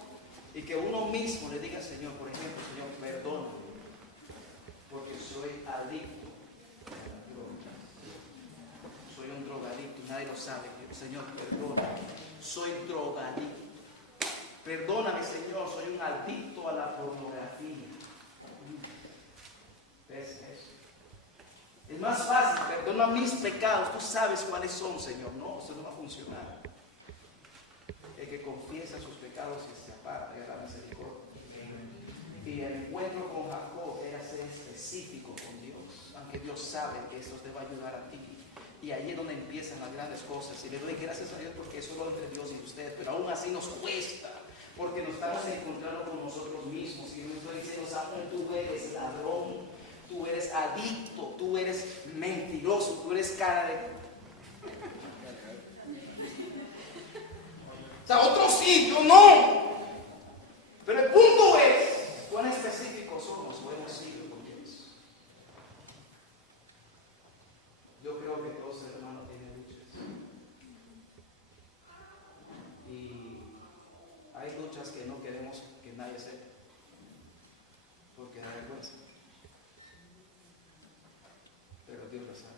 y que uno mismo le diga al Señor, por ejemplo, Señor, perdóname porque soy adicto a la droga. Soy un drogadicto y nadie lo sabe. Señor, perdóname, soy drogadicto. Perdóname, Señor, soy un adicto a la pornografía. ¿Ves eso? Es más fácil, perdona mis pecados, tú sabes cuáles son, Señor. No, eso no va a funcionar. El que confiesa sus pecados y se aparta de la misericordia. Y el encuentro con Jacob era ser específico con Dios, aunque Dios sabe que eso te va a ayudar a ti. Y ahí es donde empiezan las grandes cosas. Y le doy gracias a Dios porque eso es lo entre Dios y usted, pero aún así nos cuesta, porque nos estamos encontrando con nosotros mismos. Y nos estoy diciendo, Samuel, tú eres ladrón, tú eres adicto, tú eres mentiroso, tú eres cara de... O sea, otro sí, yo no. Pero el punto es, ¿cuán específicos somos o hemos sido con Dios? Yo creo que todos los hermanos tienen luchas. Y hay luchas que no queremos que nadie sepa, porque da vergüenza. Pero Dios lo sabe.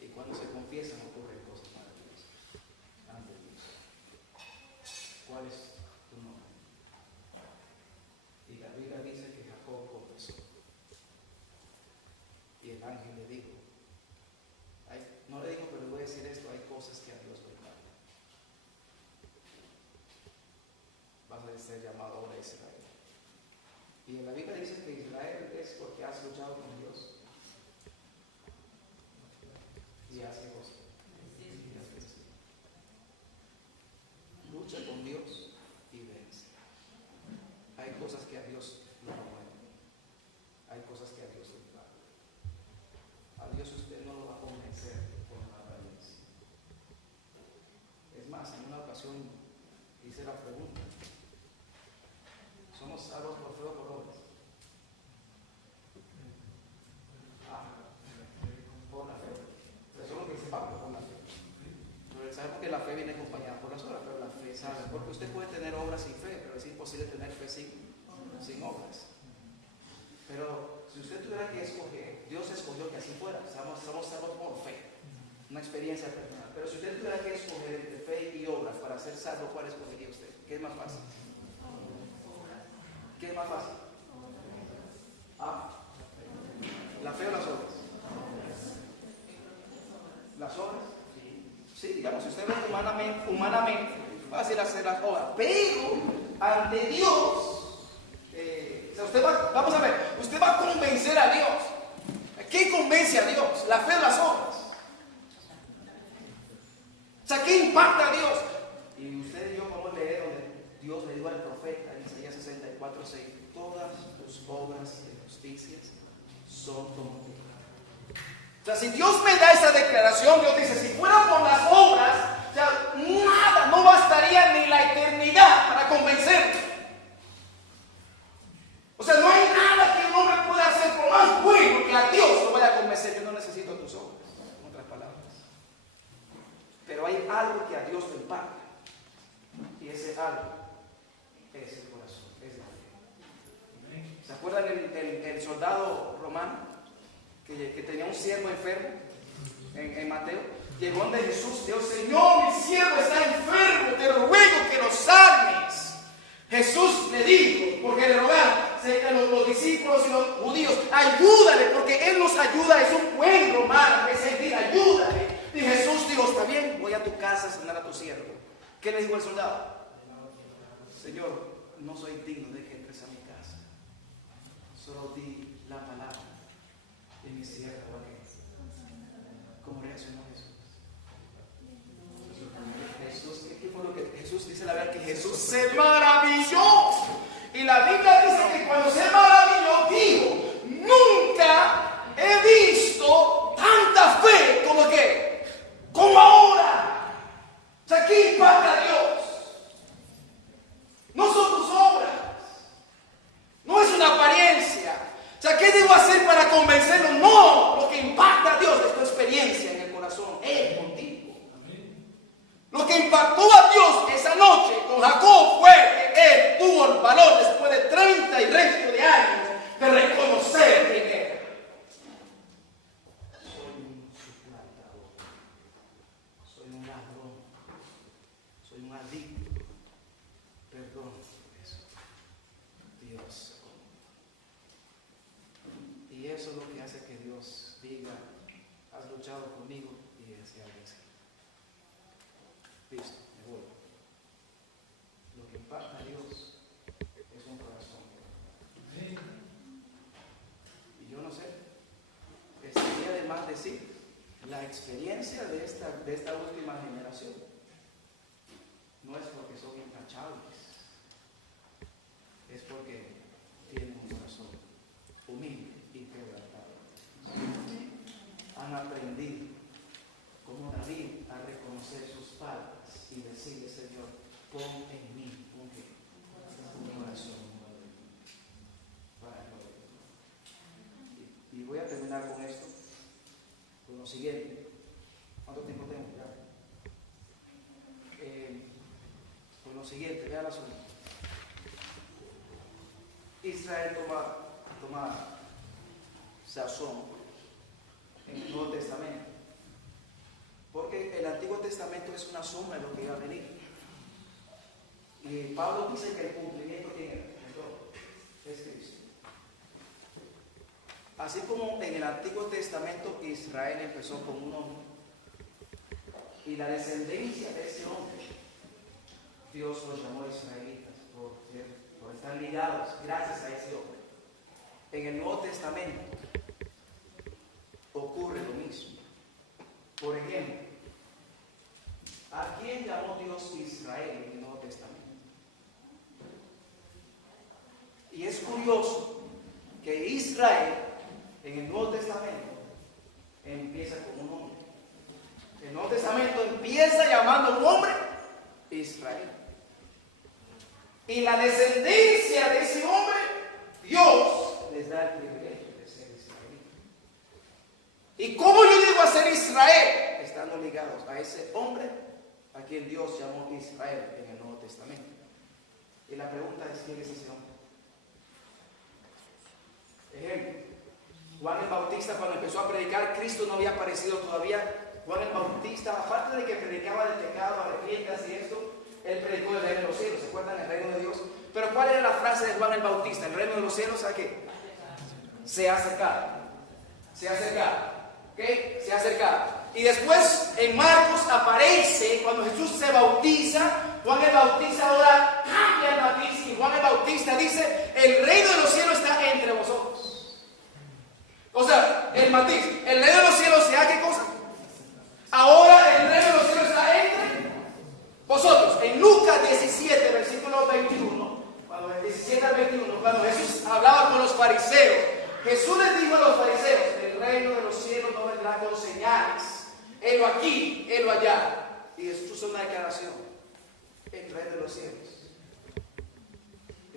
Y cuando se confiesan ocurren cosas maravillosas ante Dios. ¿Cuál es tu nombre? Y la Biblia dice que Jacob confesó. Y el ángel le dijo, no le dijo, pero le voy a decir esto, hay cosas que a Dios le encantan. Vas a ser llamado ahora Israel. Y en la Biblia dice que Israel es porque has luchado con Dios. Y has gozo. Y has vencido. Lucha con Dios y vence. Hay cosas que a Dios no lo mueven. Hay cosas que a Dios le pagan. A Dios usted no lo va a convencer con la apariencia. Es más, en una ocasión hice la pregunta: ¿somos salvos por fe o por obras? Por la fe. Eso es lo que dice Pablo, por la fe. Pero sabemos que la fe viene acompañada por las obras, pero la fe sabe. Porque usted puede tener obras sin fe, pero es imposible tener fe sin obras. Pero si usted tuviera que escoger, Dios escogió que así fuera. Somos salvos por fe, una experiencia personal. Pero si usted tuviera que escoger entre fe y obras para ser salvo, ¿cuál escogería usted? ¿Qué es más fácil? ¿Qué es más fácil? Ah, ¿la fe o las obras? ¿Las obras? Sí, digamos, si usted ve humanamente, fácil hacer las obras. Pero ante Dios, vamos a ver, usted va a convencer a Dios. ¿Qué convence a Dios? ¿La fe o las obras? O sea, ¿qué impacta a Dios? Y usted y yo podemos leer donde Dios le dijo al profeta en Isaías 64:6: todas tus obras de justicia son como tú. O sea, si Dios me da esa declaración, Dios dice, si fuera por las obras, o sea, nada, no bastaría ni la eternidad para convencerme. O sea, no hay nada que un hombre pueda hacer por más bueno que a Dios lo vaya a convencer. Yo no necesito tus obras, en otras palabras. Pero hay algo que a Dios le impacta. Y ese algo es el corazón, es la fe. ¿Se acuerdan el soldado romano que tenía un siervo enfermo en Mateo? Llegó donde Jesús, dijo: Señor, mi siervo está enfermo, te ruego que lo sanes. Jesús le dijo, porque le rogaron los discípulos y los judíos: ayúdale, porque Él nos ayuda, es un buen romano, es decir, ayúdale. Y Jesús dijo: está bien, voy a tu casa a sanar a tu siervo. ¿Qué le dijo el soldado? Señor, no soy digno de que entres a mi casa, solo di la palabra y mi siervo va a quedar. ¿Cómo reaccionó Jesús? ¿Qué fue lo que Jesús dice? La verdad que Jesús se maravilló. Y la Biblia dice que cuando se maravilló, dijo: nunca he visto tanta fe como ahora. O sea, ¿qué impacta a Dios? No son tus obras, no es una apariencia. O sea, ¿qué debo hacer para convencerlo? No, lo que impacta a Dios es tu experiencia en el corazón, Él contigo. Lo que impactó a Dios esa noche con Jacob fue que él tuvo el valor, después de 30 y resto de años, de reconocer quién era. Soy un suplantador, soy un ladrón, soy un adicto. Perdón por eso. Dios. Y eso es lo que hace que Dios diga: has luchado conmigo y decía algo así. Listo, me voy. Lo que impacta a Dios es un corazón. Y yo no sé, estaría de más decir la experiencia de esta última generación no es porque son intachables, es porque tienen un corazón humilde y quebrantado. Han aprendido, como David, a reconocer sus faltas y decirle: Señor, pon en mí un corazón para gloria. Y voy a terminar con esto, con lo siguiente. ¿Cuánto tiempo tengo? Con lo siguiente, vean la segunda. Israel toma sazón en el Nuevo Testamento, porque el Antiguo Testamento es una sombra de lo que iba a venir. Y Pablo dice que el cumplimiento tiene es Cristo. Así como en el Antiguo Testamento Israel empezó con un hombre, y la descendencia de ese hombre, Dios los llamó israelitas por estar ligados gracias a ese hombre. En el Nuevo Testamento ocurre lo mismo. Por ejemplo, ¿a quién llamó Dios Israel en el Nuevo Testamento? Y es curioso que Israel en el Nuevo Testamento empieza como un hombre. El Nuevo Testamento empieza llamando a un hombre Israel. Y la descendencia de ese hombre, Dios les da el privilegio de ser israelitas. ¿Y cómo yo llego a ser Israel? Estando ligados a ese hombre a quien Dios llamó Israel en el Nuevo Testamento. Y la pregunta es: ¿quién es ese hombre? Bautista cuando empezó a predicar, Cristo no había aparecido todavía. Juan el Bautista, aparte de que predicaba del pecado, arrepientas y esto, él predicó el reino de los cielos. ¿Se acuerdan? El reino de Dios. Pero ¿cuál era la frase de Juan el Bautista? El reino de los cielos, ¿a qué? Se ha acercado. Se ha acercado. ¿Ok? Se ha acercado. Y después en Marcos aparece cuando Jesús se bautiza. Juan el Bautista ahora cambia el matiz y Juan el Bautista dice: el reino de los cielos está entre vosotros. O sea, el matiz, el reino de los cielos sea ¿qué cosa? Ahora el reino de los cielos está entre vosotros. En Lucas 17, versículo 21, cuando 17 al 21, cuando Jesús hablaba con los fariseos, Jesús les dijo a los fariseos: el reino de los cielos no vendrá con señales, helo aquí, helo allá. Y Jesús hizo una declaración: el reino de los cielos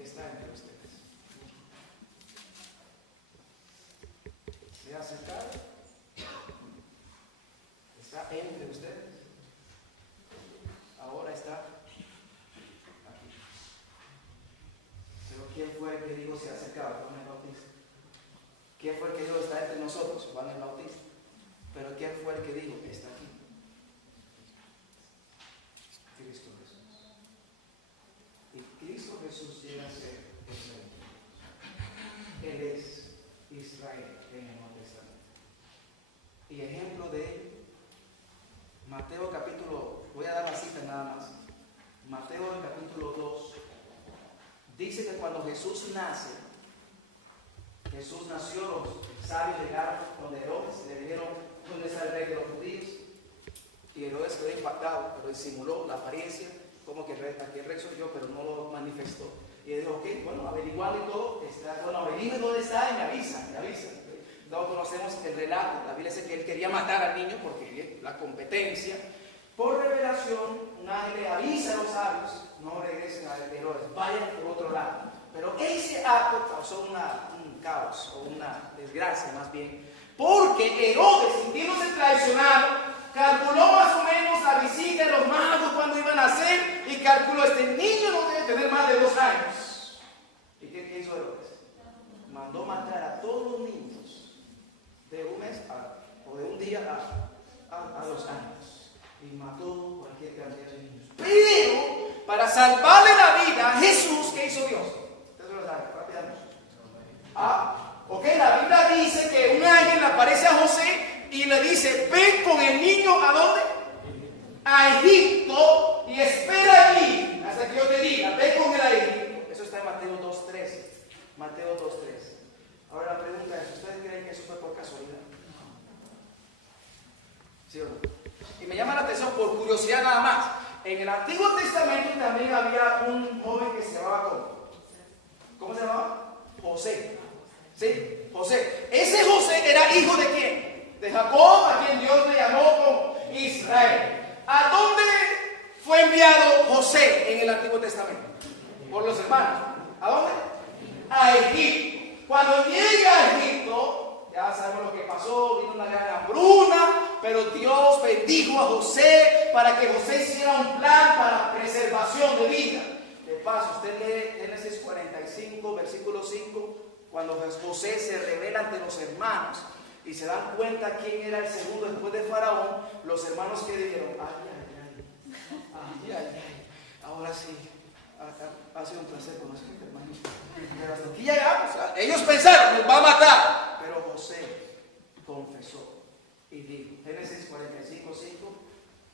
está entre ustedes. ¿Se ha acercado? Está entre ustedes. Ahora está aquí. Pero ¿quién fue el que dijo se ha acercado? Juan el Bautista. ¿Quién fue el que dijo está entre nosotros? Juan el Bautista. Pero ¿quién fue el que dijo está aquí? Cristo Jesús. Y Cristo Jesús llega a ser Israel. Él es Israel en el Nuevo Testamento. Y ejemplo de él, Mateo capítulo, voy a dar la cita nada más. Mateo capítulo 2 dice que cuando Jesús nace, Jesús nació, los sabios llegaron donde Herodes y le dijeron: ¿dónde está el rey de los judíos? Y Herodes quedó impactado, pero disimuló la apariencia, como que aquel rey soy yo, pero no lo manifestó. Y él dijo: ok, bueno, averiguarle todo, averigüe dónde está y me avisa. Todos conocemos el relato, la Biblia dice que él quería matar al niño porque la competencia. Por revelación, un ángel le avisa a los sabios: no regresen a Herodes, vayan por otro lado. Pero ese acto causó un caos, o una desgracia más bien, porque Herodes, sintiéndose traicionado, calculó más o menos la visita de los magos cuando iban a hacer, y calculó: este niño no debe tener más de 2 años. ¿Y qué hizo Herodes? Mandó matar a todos los niños de un mes o de un día a 2 años, y mató cualquier cantidad de niños. Pero para salvarle la vida a Jesús, ¿qué hizo Dios? Ustedes lo saben, rápidamente. Ok, la Biblia dice que un ángel le aparece a José y le dice: ven con el niño ¿a dónde? A Egipto, y espera allí hasta que yo te diga, ven con él a Egipto. Eso está en Mateo 2.13. Mateo 2.13. Ahora la pregunta es: ¿ustedes creen que eso fue por casualidad? ¿Sí o no? Y me llama la atención por curiosidad nada más. En el Antiguo Testamento también había un joven que se llamaba ¿cómo se llamaba? José. ¿Sí? José. Ese José era hijo de quién? De Jacob, a quien Dios le llamó como Israel. ¿A dónde fue enviado José en el Antiguo Testamento? Por los hermanos. ¿A dónde? A Egipto. Cuando llega a Egipto, ya sabemos lo que pasó, vino una gran hambruna, pero Dios bendijo a José para que José hiciera un plan para preservación de vida. De paso, usted lee Génesis 45, versículo 5, cuando José se revela ante los hermanos y se dan cuenta quién era el segundo después de Faraón. Los hermanos que dijeron: ay, ahora sí, ha sido un placer conocer a hermanito. Pero hasta aquí llegamos. Ellos pensaron: nos va a matar. Pero José confesó y dijo, Génesis 45, 5,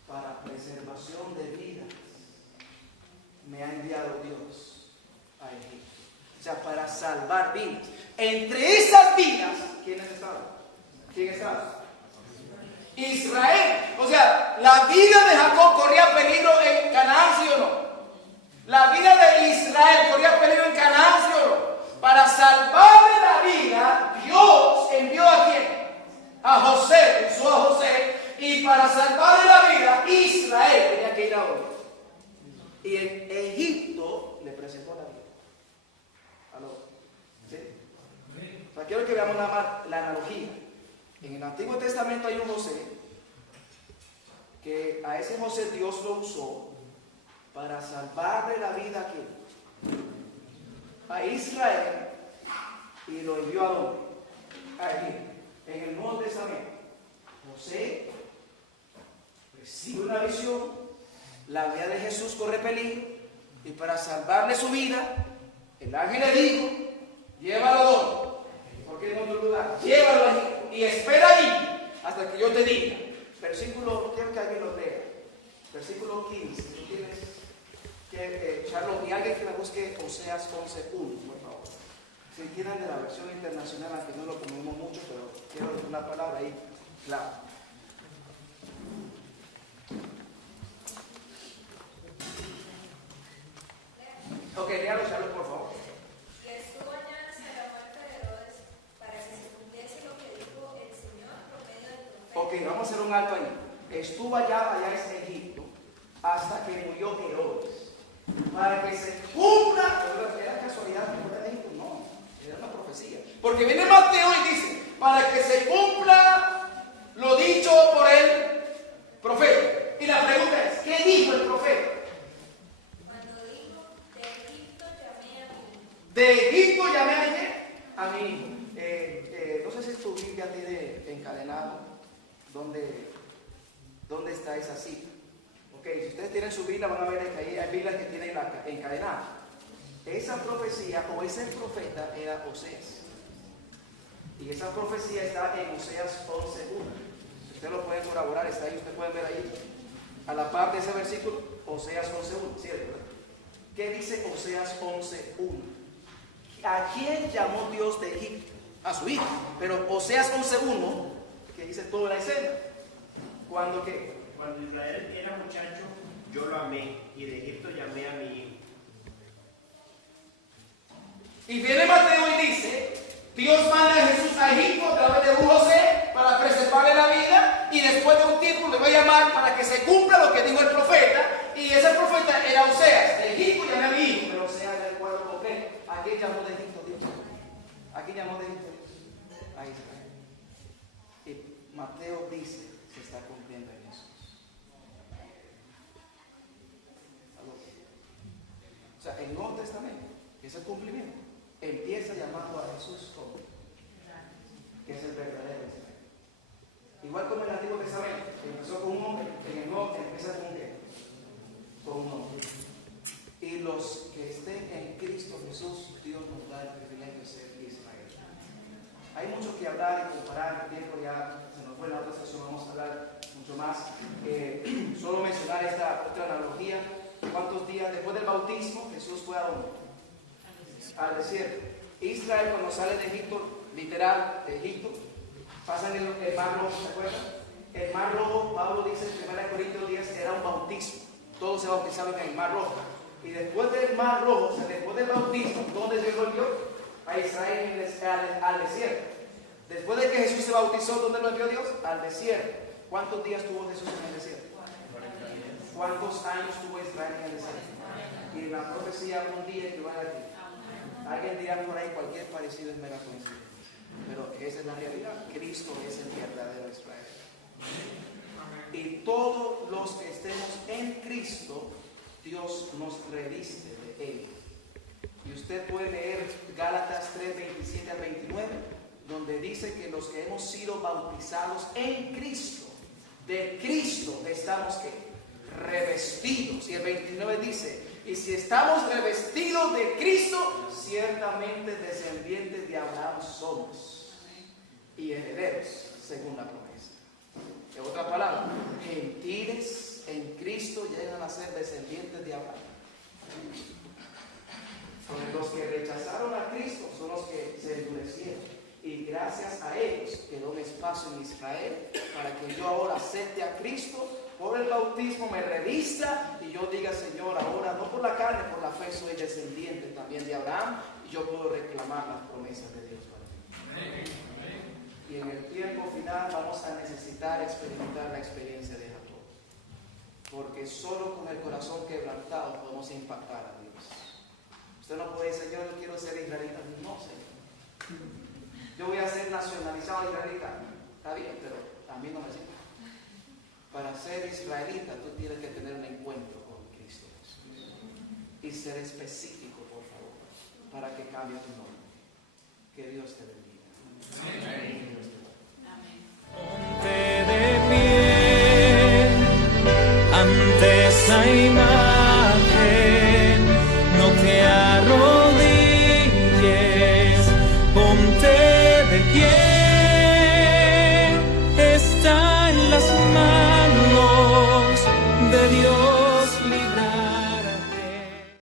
para preservación de vidas me ha enviado Dios a Egipto. O sea, para salvar vidas. Entre esas vidas, ¿quiénes estaban? ¿Quién estaba? Israel. O sea, la vida de Jacob corría peligro en Canaán, ¿sí o no? La vida de Israel corría peligro en Canaán, ¿sí o no? Para salvarle la vida, Dios envió ¿a quién? A José, usó a José. Y para salvarle la vida, Israel tenía que ir a donde. Y en Egipto le presentó la vida. ¿Sí? O sea, quiero que veamos nada más la analogía. En el Antiguo Testamento hay un José, que a ese José Dios lo usó para salvarle la vida a Israel, y lo envió a dónde? A Egipto. en el Nuevo Testamento, José recibe una visión, la vida de Jesús corre peligro, y para salvarle su vida, el ángel le dijo, llévalo a donde, porque en otro lugar, llévalo allí y espera allí hasta que yo te diga. Versículo, quiero que alguien lo lea, versículo 15, tú tienes que echarlo, y alguien que me busque Oseas 11:1, por favor. Si tienen de la versión internacional, aunque no lo comemos mucho, pero quiero una palabra ahí, claro. Ok, léalo, Charlotte, por favor. Que estuvo allá hasta la muerte de Herodes para que se cumpliese lo que dijo el Señor por medio del profeta. Ok, vamos a hacer un alto ahí. Estuvo allá en Egipto, hasta que murió Herodes. Para que se cumpla, ¿era casualidad que murió en Egipto? No, era una profecía. Porque viene Mateo y dice, para que se cumpla lo dicho por el profeta. Y la pregunta es, ¿qué dijo el profeta? Cuando dijo, de Egipto llamé a mi hijo. De Egipto llamé a mi hijo. No sé si tu Biblia tiene encadenado dónde está esa cita. Ok, si ustedes tienen su Biblia van a ver que ahí hay Biblias que tienen encadenada. Esa profecía o ese profeta era Oseas. Y esa profecía está en Oseas 11:1. Si ustedes lo pueden corroborar, está ahí, ustedes pueden ver ahí. A la par de ese versículo, Oseas 11:1, ¿cierto? ¿Qué dice Oseas 11:1? ¿A quién llamó Dios de Egipto? A su hijo. Pero Oseas 11:1, que dice toda la escena. ¿Cuándo qué? Cuando Israel era muchacho, yo lo amé, y de Egipto llamé a mi hijo. Y viene Mateo y dice, Dios manda a Jesús a Egipto a través de un José para preservarle la vida, y después de un tiempo le va a llamar para que se cumpla lo que dijo el profeta, y ese profeta era Oseas. De Egipto llamé a mi hijo, pero Oseas era el pueblo completo. ¿A quién llamó de Egipto Dios? ¿A quién llamó de Egipto Dios? A Israel. Y Mateo dice, se está cumpliendo en Jesús. O sea, el Nuevo Testamento, ese cumplimiento, empieza llamando a Jesús como que es el verdadero Israel. Igual como el Antiguo Testamento, que empezó con un hombre, en el Nuevo empieza con un qué? Con un hombre. Y los que estén en Cristo Jesús, Dios nos da el privilegio de ser Israel. Hay mucho que hablar y comparar, el tiempo ya se nos fue, en la otra sesión vamos a hablar mucho más. Solo mencionar esta otra analogía. ¿Cuántos días después del bautismo Jesús fue a dónde? Al desierto. Israel cuando sale de Egipto, literal de Egipto, pasan el Mar Rojo, ¿se acuerdan? El Mar Rojo, Pablo dice en 1 Corintios 10, era un bautismo. Todos se bautizaban en el Mar Rojo. Y después del Mar Rojo, o sea, después del bautismo, ¿dónde se volvió? A Israel al desierto. Después de que Jesús se bautizó, ¿dónde lo envió Dios? Al desierto. ¿Cuántos días tuvo Jesús en el desierto? ¿Cuántos años tuvo Israel en el desierto? Y en la profecía un día que va a decir. Alguien dirá por ahí cualquier parecido es mera coincidencia. Pero esa es la realidad. Cristo es el verdadero Israel. Y todos los que estemos en Cristo, Dios nos reviste de Él. Y usted puede leer Gálatas 3:27 al 29, donde dice que los que hemos sido bautizados en Cristo, de Cristo estamos ¿qué? Revestidos. Y el 29 dice, y si estamos revestidos de Cristo, ciertamente descendientes de Abraham somos y herederos según la promesa. En otra palabra, gentiles en Cristo llegan a ser descendientes de Abraham. Los que rechazaron a Cristo son los que se endurecieron. Y gracias a ellos quedó un espacio en Israel para que yo ahora acepte a Cristo, por el bautismo me revista y yo diga, Señor, ahora no por la carne, por la fe soy descendiente también de Abraham y yo puedo reclamar las promesas de Dios para mí. Y en el tiempo final vamos a necesitar experimentar la experiencia de Jacob, porque solo con el corazón quebrantado podemos impactar a Dios. Usted no puede decir, yo no quiero ser israelita. No, Señor. Yo voy a ser nacionalizado israelita. Está bien, pero a mí no me sirve. Para ser israelita, tú tienes que tener un encuentro con Cristo Jesús. Y ser específico, por favor, para que cambie tu nombre. Que Dios te bendiga. Amén.